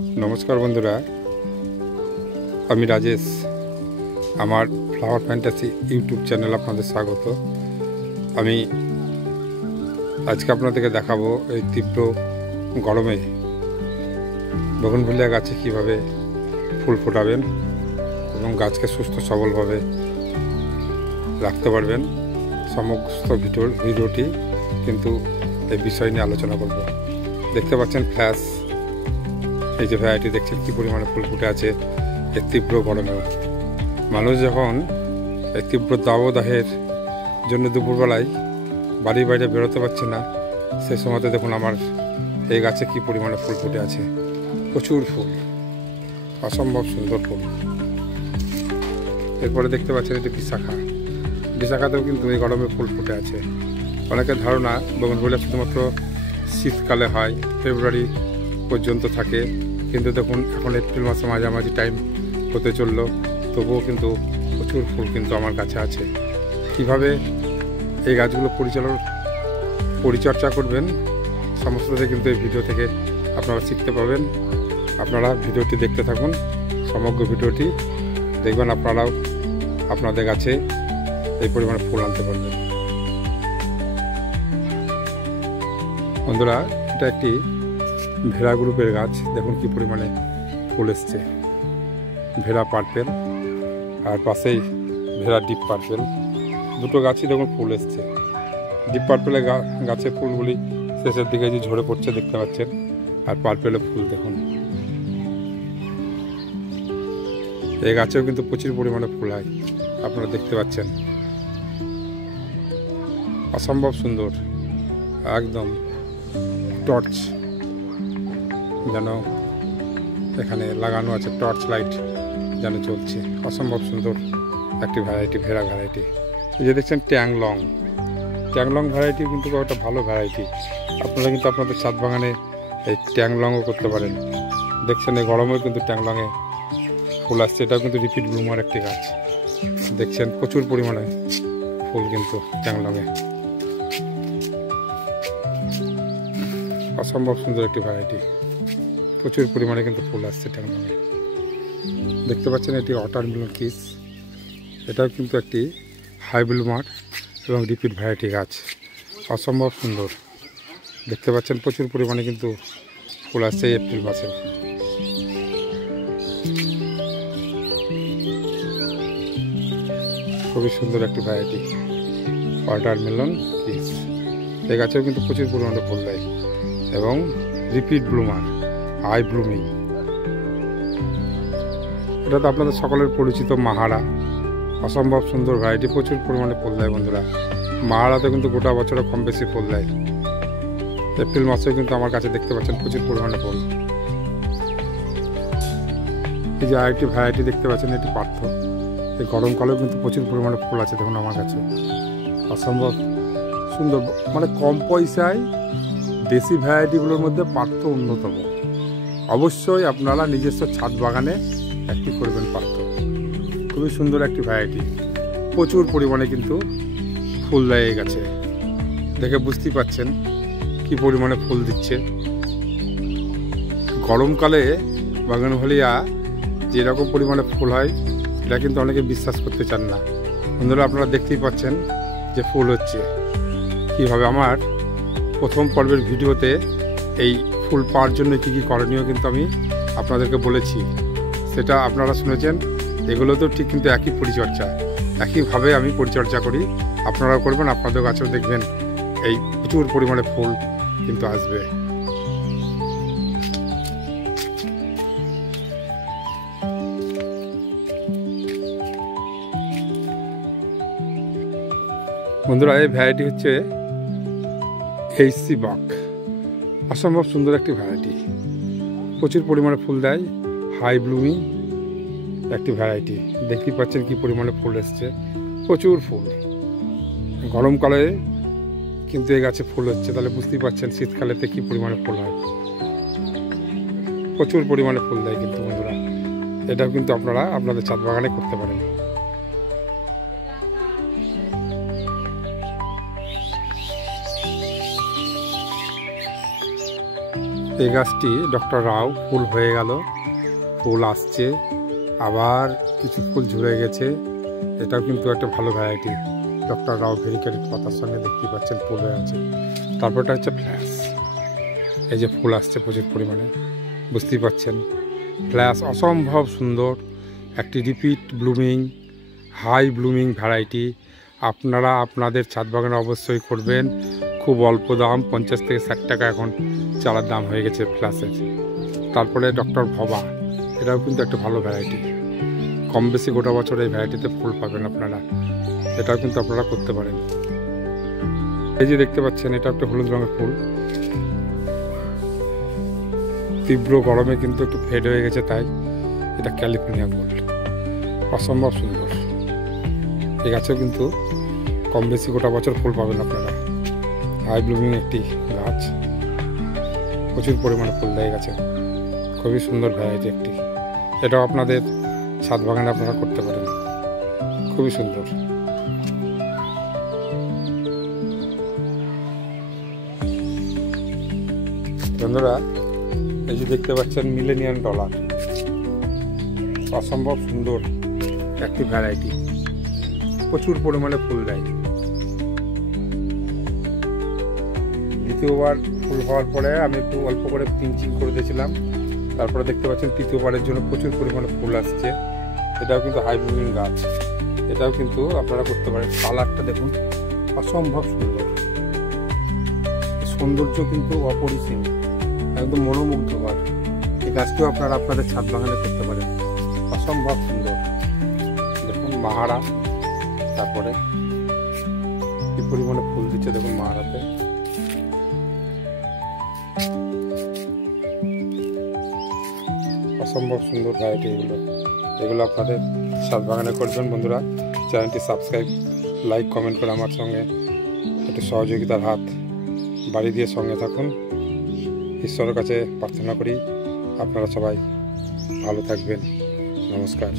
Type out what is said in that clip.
নমস্কার বন্ধুরা, আমি রাজেশ। আমার ফ্লাওয়ার ফ্যান্টাসি ইউটিউব চ্যানেল আপনাদের স্বাগত। আমি আজকে আপনাদেরকে দেখাবো এই তীব্র গরমে বগনভিলিয়া গাছে কীভাবে ফুল ফোটাবেন এবং গাছকে সুস্থ সবলভাবে রাখতে পারবেন। সমস্ত ভিডিওটি কিন্তু এই বিষয় নিয়ে আলোচনা করব। দেখতে পাচ্ছেন ফ্ল্যাশ, এই যে ভ্যারাইটি দেখছেন কী পরিমাণে ফুল ফুটে আছে এই তীব্র গরমেও। মানুষ যখন এই তীব্র দাবদাহের জন্য দুপুরবেলায় বাড়ির বাইরে বেরোতে পারছে না, সেই সময়তে দেখুন আমার এই গাছে কী পরিমাণে ফুল ফুটে আছে। প্রচুর ফুল, অসম্ভব সুন্দর ফুল। এরপরে দেখতে পাচ্ছেন এটি বিশাখাতেও কিন্তু এই গরমে ফুল ফুটে আছে। অনেকের ধারণা বগনভিলিয়া শুধুমাত্র শীতকালে হয়, ফেব্রুয়ারি পর্যন্ত থাকে, কিন্তু দেখুন এখন এপ্রিল মাসে মাঝামাঝি টাইম হতে চললো, তবুও কিন্তু প্রচুর ফুল কিন্তু আমার কাছে আছে। কিভাবে এই গাছগুলো পরিচর্যা করবেন সমস্তটা কিন্তু এই ভিডিও থেকে আপনারা শিখতে পাবেন। আপনারা ভিডিওটি দেখতে থাকুন, সমগ্র ভিডিওটি দেখবেন, আপনারাও আপনাদের গাছে এই পরিমাণে ফুল আনতে পারবেন। বন্ধুরা, এটা একটি ভেড়া গ্রুপের গাছ, দেখুন কি পরিমাণে ফুল এসছে। ভেড়া পার্পেল আর পাশেই ভেড়া ডিপ পার্পেল, দুটো গাছই দেখুন ফুল এসছে। ডিপ পার্পেলের গাছের ফুলগুলি শেষের দিকে যে ঝরে পড়ছে দেখতে পাচ্ছেন, আর পার্পেলের ফুল দেখুন। এই গাছেও কিন্তু প্রচুর পরিমাণে ফুল হয়, আপনারা দেখতে পাচ্ছেন। অসম্ভব সুন্দর, একদম টর্চ যেন এখানে লাগানো আছে, টর্চ লাইট যেন চলছে। অসম্ভব সুন্দর একটি ভ্যারাইটি, ভেড়া ভ্যারাইটি। এই যে দেখছেন ট্যাংলং ভ্যারাইটি কিন্তু একটা ভালো ভ্যারাইটি। আপনারা কিন্তু আপনাদের ছাদ বাগানে এই ট্যাংলংও করতে পারেন। দেখছেন এই গরমেও কিন্তু ট্যাংলংয়ে ফুল আসছে। এটাও কিন্তু রিপিট ব্লুমার একটি গাছ। দেখছেন প্রচুর পরিমাণে ফুল কিন্তু ট্যাংলংয়ে। অসম্ভব সুন্দর একটি ভ্যারাইটি, প্রচুর পরিমাণে কিন্তু ফুল আসছে ট্যাংলংয়ে। দেখতে পাচ্ছেন এটি ওয়াটারমেলন কিস, এটাও কিন্তু একটি হাই ব্লুমার এবং রিপিট ভ্যারাইটি গাছ। অসম্ভব সুন্দর, দেখতে পাচ্ছেন প্রচুর পরিমাণে কিন্তু ফুল আসছে এপ্রিল মাসে। খুবই সুন্দর একটি ভ্যারাইটি ওয়াটারমেলন কিস। এই গাছেও কিন্তু প্রচুর পরিমাণে ফুল দেয় এবং রিপিট ব্লুমার, আই ব্লুমিং। এটা তো আপনাদের সকলের পরিচিত মাহারা, অসম্ভব সুন্দর ভ্যারাইটি, প্রচুর পরিমাণে ফুল দেয় বন্ধুরা। মাহারাতে কিন্তু গোটা বছরে কম বেশি ফুল দেয়। এপ্রিল মাসেও কিন্তু আমার কাছে দেখতে পাচ্ছেন প্রচুর পরিমাণে ফুল। এই যে আরেকটি ভ্যারাইটি দেখতে পাচ্ছেন, এটি পার্থ। এই গরমকালেও কিন্তু প্রচুর পরিমাণে ফুল আছে দেখুন আমার কাছে। অসম্ভব সুন্দর, মানে কম পয়সায় দেশি ভ্যারাইটিগুলোর মধ্যে পার্থ অন্যতম। অবশ্যই আপনারা নিজস্ব ছাদ বাগানে একটি করবেন পার্থ। খুবই সুন্দর একটি ভ্যারাইটি, প্রচুর পরিমাণে কিন্তু ফুল দেয় এই গাছে। দেখে বুঝতেই পাচ্ছেন কি পরিমাণে ফুল দিচ্ছে। গরমকালে বগনভিলিয়া যেরকম পরিমাণে ফুল হয় এটা কিন্তু অনেকে বিশ্বাস করতে চান না। বন্ধুরা, আপনারা দেখতেই পাচ্ছেন যে ফুল হচ্ছে কীভাবে। আমার প্রথম পর্বের ভিডিওতে এই ফুল পাওয়ার জন্য কী কী করণীয় কিন্তু আমি আপনাদেরকে বলেছি, সেটা আপনারা শুনেছেন। এগুলো তো ঠিক কিন্তু একই পরিচর্যা, একইভাবে আমি পরিচর্যা করি, আপনারাও করবেন। আপনাদের গাছেও দেখবেন এই প্রচুর পরিমাণে ফুল কিন্তু আসবে। বন্ধুরা, এই ভ্যারাইটি হচ্ছে এইচসি বাক। অসম্ভব সুন্দর একটি ভ্যারাইটি, প্রচুর পরিমাণে ফুল দেয়, হাই ব্লুমিং একটি ভ্যারাইটি। দেখতেই পাচ্ছেন কি পরিমাণে ফুল এসছে, প্রচুর ফুল। গরমকালে কিন্তু এই গাছে ফুল হচ্ছে, তাহলে বুঝতেই পাচ্ছেন শীতকালেতে কি পরিমাণে ফুল হয়। প্রচুর পরিমাণে ফুল দেয় কিন্তু বন্ধুরা। এটাও কিন্তু আপনারা আপনাদের ছাদ বাগানে করতে পারেন। এই গাছটি ডক্টর রাও, ফুল হয়ে গেল, ফুল আসছে, আবার কিছু ফুল ঝরে গেছে। এটাও কিন্তু একটা ভালো ভ্যারাইটি। ডক্টর রাও ভেরিকেটেড পাতার সঙ্গে দেখতে পাচ্ছেন ফুল হয়ে আছে। তারপরটা হচ্ছে ফ্ল্যাশ। এই যে ফুল আসছে প্রচুর পরিমাণে, বুঝতেই পাচ্ছেন। ফ্ল্যাশ অসম্ভব সুন্দর, একটি repeat blooming, high blooming variety. আপনারা আপনাদের ছাদ বাগানে অবশ্যই করবেন। খুব অল্প দাম, 50 থেকে 60 টাকা এখন চারার দাম হয়ে গেছে ফ্ল্যাশের। তারপরে ডক্টর ভবা, এটাও কিন্তু একটা ভালো ভ্যারাইটি। কম বেশি গোটা বছর এই ভ্যারাইটিতে ফুল পাবেন আপনারা, এটাও কিন্তু আপনারা করতে পারেন। এই যে দেখতে পাচ্ছেন, এটা একটা হলুদ রঙের ফুল। তীব্র গরমে কিন্তু একটু ফেড হয়ে গেছে, তাই এটা ক্যালিফোর্নিয়া গোল্ড, অসম্ভব সুন্দর। এই গাছেও কিন্তু কম বেশি গোটা বছর ফুল পাবেন আপনারা। হাই ব্লুমিং একটি গাছ, প্রচুর পরিমাণে ফুল দেয় গাছে, খুবই সুন্দর ভ্যারাইটি একটি। এটাও আপনাদের ছাদ বাগানে আপনারা করতে পারেন, খুবই সুন্দর। বন্ধুরা, এই যে দেখতে পাচ্ছেন মিলেনিয়াম ডলার, অসম্ভব সুন্দর একটি ভ্যারাইটি, প্রচুর পরিমাণে ফুল দেয়। দ্বিতীয়বার ফুল হওয়ার পরে আমি একটু অল্প করে পিঞ্চিং করে দিয়েছিলাম, তারপরে দেখতে পাচ্ছেন তৃতীয়বারের জন্য প্রচুর পরিমাণে ফুল আসছে। এটাও কিন্তু হাই ব্লুমিং গাছ, এটাও কিন্তু আপনারা করতে পারেন। কালারটা দেখুন, অসম্ভব সুন্দর, সৌন্দর্য কিন্তু অপরিসীম, একদম মনোমুগ্ধকর। এই গাছটিও আপনারা আপনাদের ছাদ বাগানে করতে পারেন, অসম্ভব সুন্দর। দেখুন মাহারা, তারপরে কি পরিমাণে ফুল দিচ্ছে দেখুন মাহারাতে। অসম্ভব সুন্দর ভ্যারাইটি এগুলো আপনাদের ছাদ বাগানে করবেন। বন্ধুরা, চ্যানেলটি সাবস্ক্রাইব, লাইক, কমেন্ট করে আমার সঙ্গে একটু সহযোগিতার হাত বাড়ি দিয়ে সঙ্গে থাকুন। ঈশ্বরের কাছে প্রার্থনা করি আপনারা সবাই ভালো থাকবেন। নমস্কার।